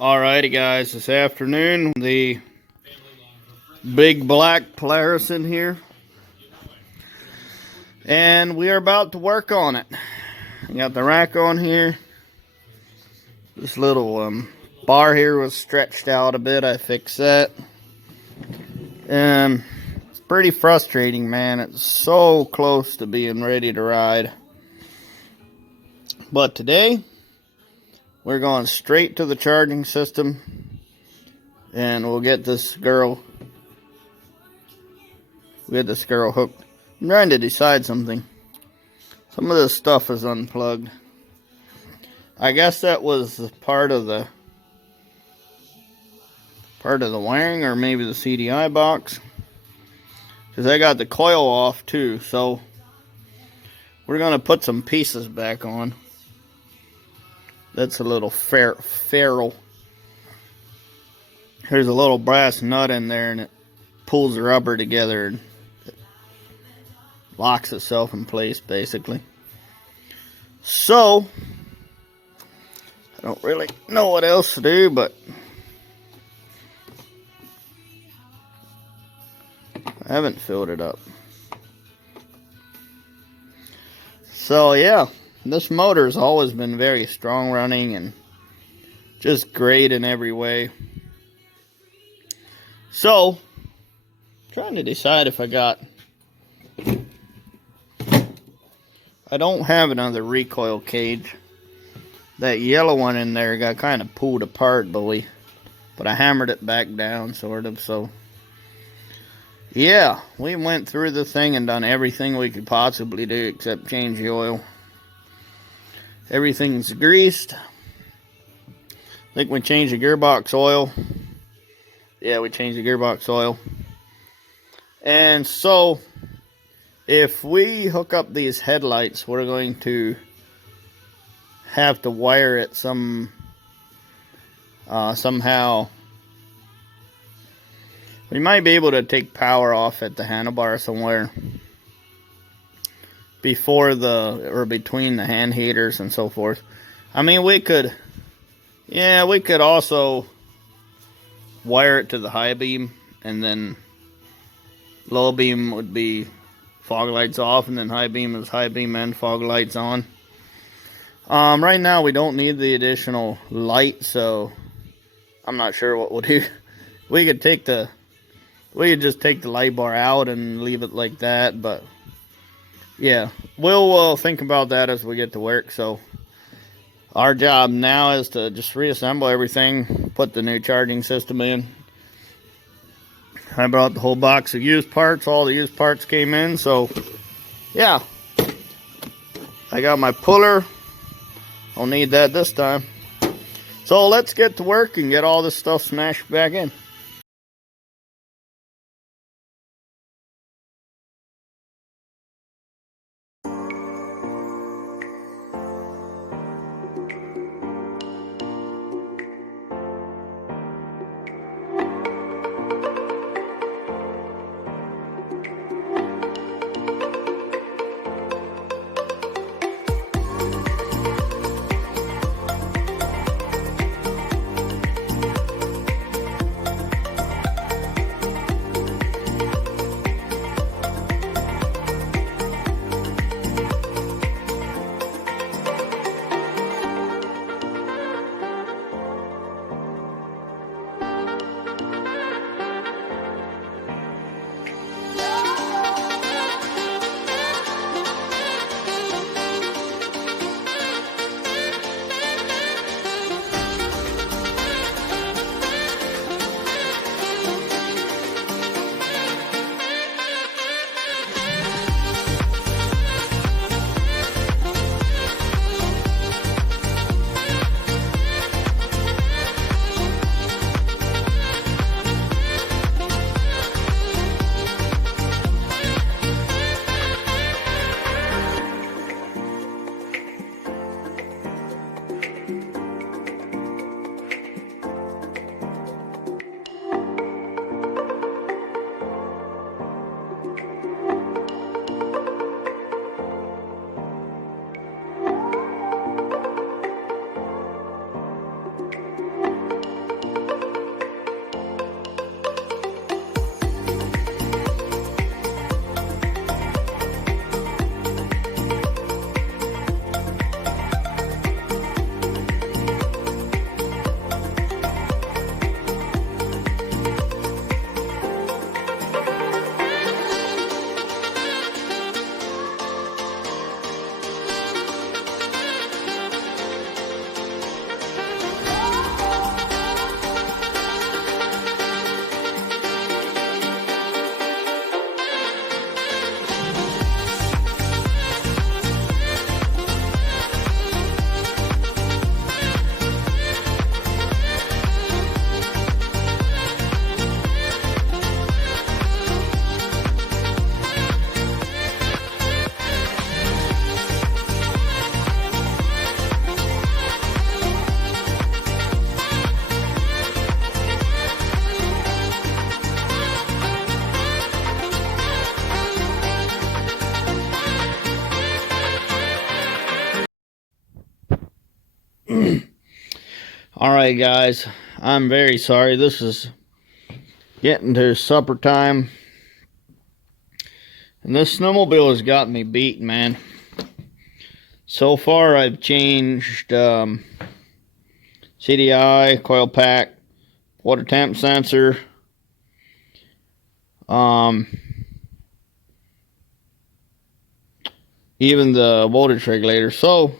Alrighty guys, this afternoon the big black Polaris in here, and we are about to work on it. I got the rack on here. This little bar here was stretched out a bit. I fixed that. It's pretty frustrating, man. It's so close to being ready to ride. But today we're going straight to the charging system, and we'll get this girl hooked. I'm trying to decide something. Some of this stuff is unplugged. I guess that was part of the wiring, or maybe the CDI box, because I got the coil off too. So we're gonna put some pieces back on. That's a little ferrule. There's a little brass nut in there, and it pulls the rubber together and it locks itself in place, basically. So I don't really know what else to do, but I haven't filled it up. So yeah, this motor has always been very strong running and just great in every way. So, trying to decide if I don't have another recoil cage. That yellow one in there got kind of pulled apart, but I hammered it back down, sort of. So yeah, we went through the thing and done everything we could possibly do except change the oil. Everything's greased. I think we changed the gearbox oil. Yeah, we changed the gearbox oil. And so, if we hook up these headlights, we're going to have to wire it somehow. We might be able to take power off at the handlebar somewhere between the hand heaters and so forth. I mean, we could also wire it to the high beam, and then low beam would be fog lights off, and then high beam is high beam and fog lights on. Right now we don't need the additional light, so I'm not sure what we'll do. We could just take the light bar out and leave it like that, but yeah, we'll think about that as we get to work. So our job now is to just reassemble everything, put the new charging system in. I brought the whole box of used parts. All the used parts came in, so yeah. I got my puller. I'll need that this time. So let's get to work and get all this stuff smashed back in. Alright guys, I'm very sorry. This is getting to supper time. And this snowmobile has got me beat, man. So far I've changed CDI, coil pack, water temp sensor, even the voltage regulator. So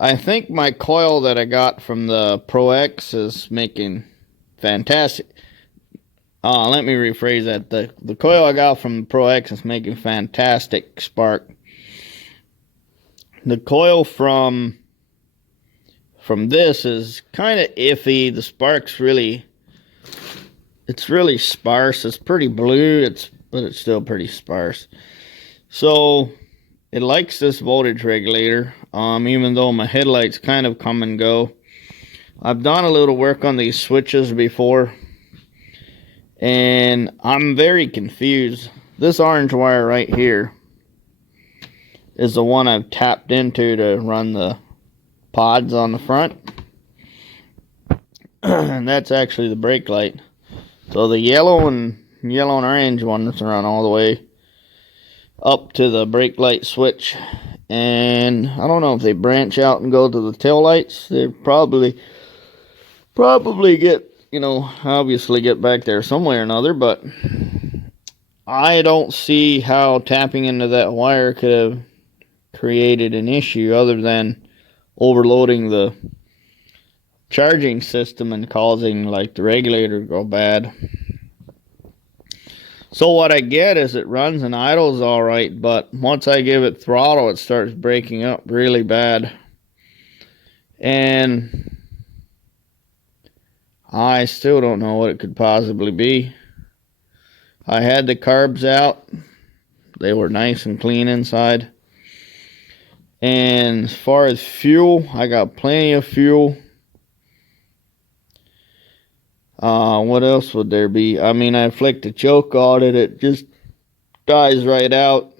I think my coil that I got from the Pro X is making fantastic. Let me rephrase that. The coil I got from the Pro X is making fantastic spark. The coil from this is kind of iffy. The spark's really sparse. It's pretty blue, but it's still pretty sparse. So it likes this voltage regulator, even though my headlights kind of come and go. I've done a little work on these switches before, and I'm very confused. This orange wire right here is the one I've tapped into to run the pods on the front. And that's actually the brake light. So the yellow and orange ones run all the way up to the brake light switch. And I don't know if they branch out and go to the tail lights. They probably get, obviously get back there some way or another, but I don't see how tapping into that wire could have created an issue other than overloading the charging system and causing like the regulator to go bad. So what I get is it runs and idles alright, but once I give it throttle, it starts breaking up really bad. And I still don't know what it could possibly be. I had the carbs out. They were nice and clean inside. And as far as fuel, I got plenty of fuel. What else would there be? I mean, I flicked a choke on it. It just dies right out.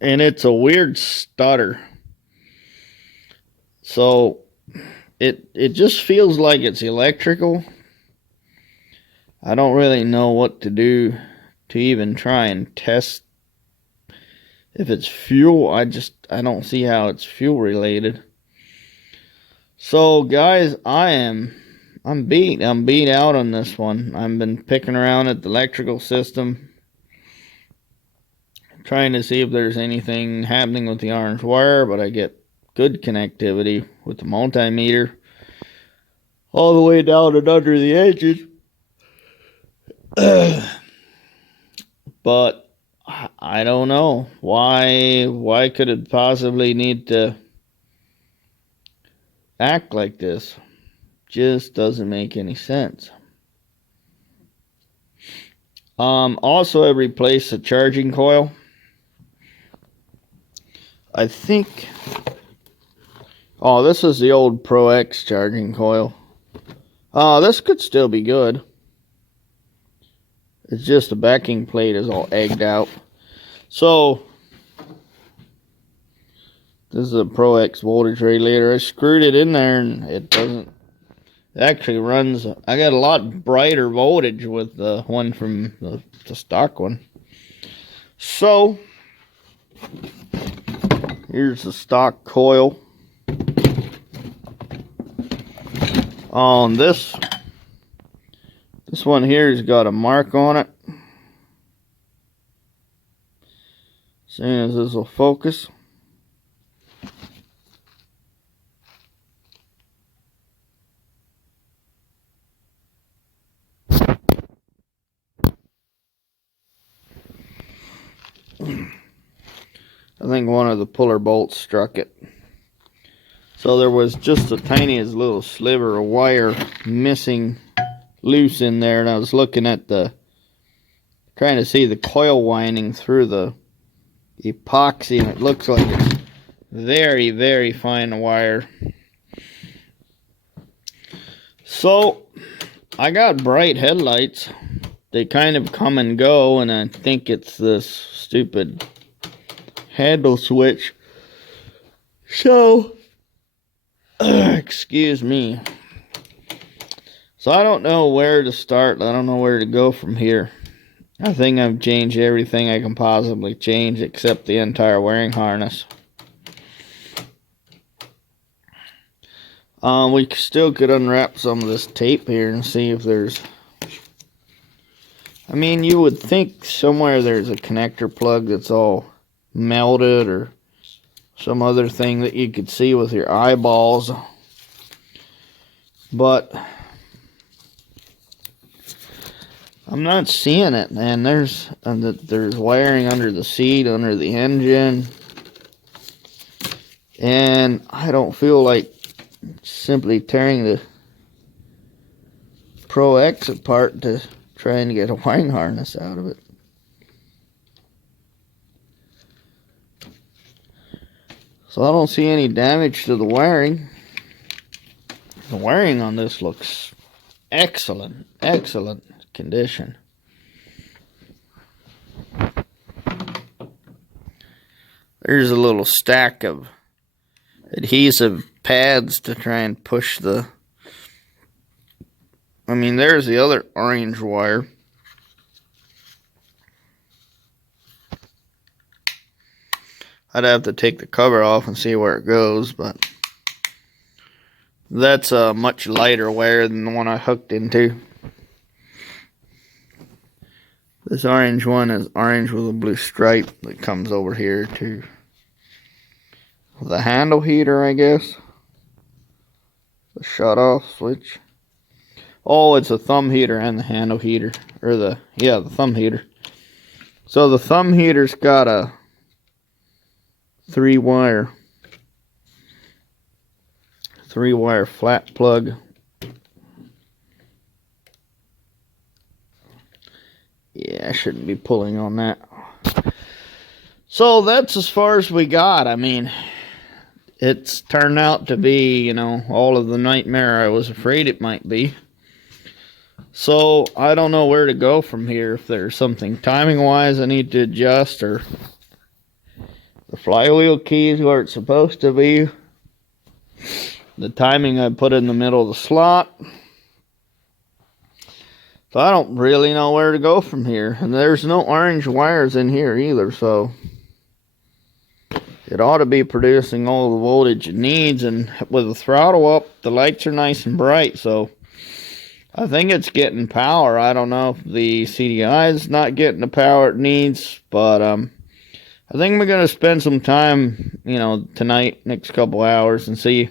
And it's a weird stutter. So it just feels like it's electrical. I don't really know what to do to even try and test if it's fuel. I don't see how it's fuel related. So guys, I'm beat out on this one. I've been picking around at the electrical system, trying to see if there's anything happening with the orange wire, but I get good connectivity with the multimeter all the way down and under the edges. But I don't know why could it possibly need to act like this. Just doesn't make any sense. Also, I replaced the charging coil. I think, this is the old Pro X charging coil. This could still be good. It's just the backing plate is all egged out. So this is a Pro X voltage regulator. I screwed it in there and it doesn't. It actually runs. I got a lot brighter voltage with the one from the stock one. So here's the stock coil. This one here has got a mark on it. Soon as this will focus. I think one of the puller bolts struck it. So there was just the tiniest little sliver of wire missing loose in there, and I was looking at trying to see the coil winding through the epoxy, and it looks like it's very, very fine wire. So I got bright headlights. They kind of come and go, and I think it's this stupid handle switch. So Excuse me. So I don't know where to start. I don't know where to go from here. I think I've changed everything I can possibly change except the entire wiring harness. We still could unwrap some of this tape here and see if there's... I mean, you would think somewhere there's a connector plug that's all melted or some other thing that you could see with your eyeballs. But I'm not seeing it, man. There's wiring under the seat, under the engine. And I don't feel like simply tearing the Pro X apart to trying to get a wiring harness out of it. So I don't see any damage to the wiring. The wiring on this looks excellent, excellent condition. There's a little stack of adhesive pads to try and push the... I mean, there's the other orange wire. I'd have to take the cover off and see where it goes, but that's a much lighter wire than the one I hooked into. This orange one is orange with a blue stripe that comes over here to the handle heater, I guess. The shut-off switch. Oh, it's a thumb heater and the handle heater. Or the thumb heater. So the thumb heater's got a 3-wire flat plug. Yeah, I shouldn't be pulling on that. So that's as far as we got. I mean, it's turned out to be, you know, all of the nightmare I was afraid it might be. So I don't know where to go from here. If there's something timing wise I need to adjust, or the flywheel key is where it's supposed to be. The timing I put in the middle of the slot. So I don't really know where to go from here. And there's no orange wires in here either, so it ought to be producing all the voltage it needs. And with the throttle up, the lights are nice and bright, so I think it's getting power. I don't know if the CDI is not getting the power it needs, but I think we're going to spend some time, you know, tonight, next couple hours, and see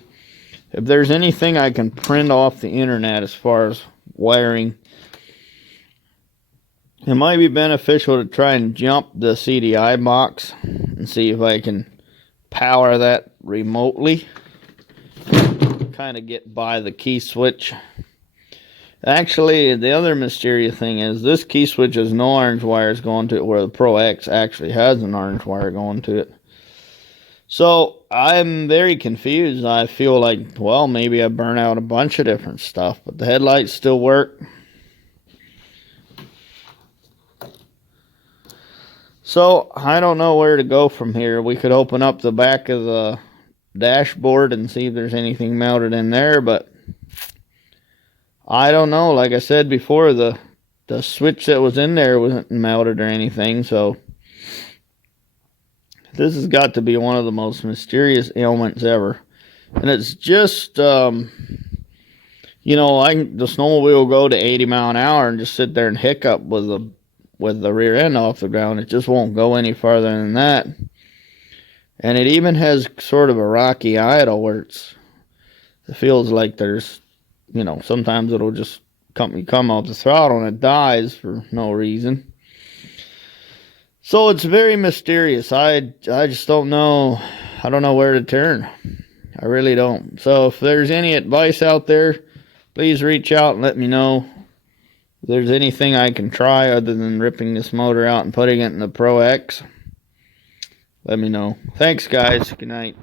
if there's anything I can print off the internet as far as wiring. It might be beneficial to try and jump the CDI box and see if I can power that remotely. Kind of get by the key switch. Actually, the other mysterious thing is this key switch has no orange wires going to it, where the Pro X actually has an orange wire going to it. So I'm very confused. I feel like, well, maybe I burn out a bunch of different stuff, but the headlights still work. So I don't know where to go from here. We could open up the back of the dashboard and see if there's anything mounted in there, but I don't know. Like I said before, the switch that was in there wasn't mounted or anything, so this has got to be one of the most mysterious ailments ever. And it's just, you know, the snowmobile will go to 80 mile an hour and just sit there and hiccup with the rear end off the ground. It just won't go any farther than that. And it even has sort of a rocky idle where it feels like there's, you know, sometimes it'll just come off the throttle and it dies for no reason. So it's very mysterious. I just don't know. I don't know where to turn. I really don't. So if there's any advice out there, please reach out and let me know. If there's anything I can try other than ripping this motor out and putting it in the Pro X, let me know. Thanks, guys. Good night.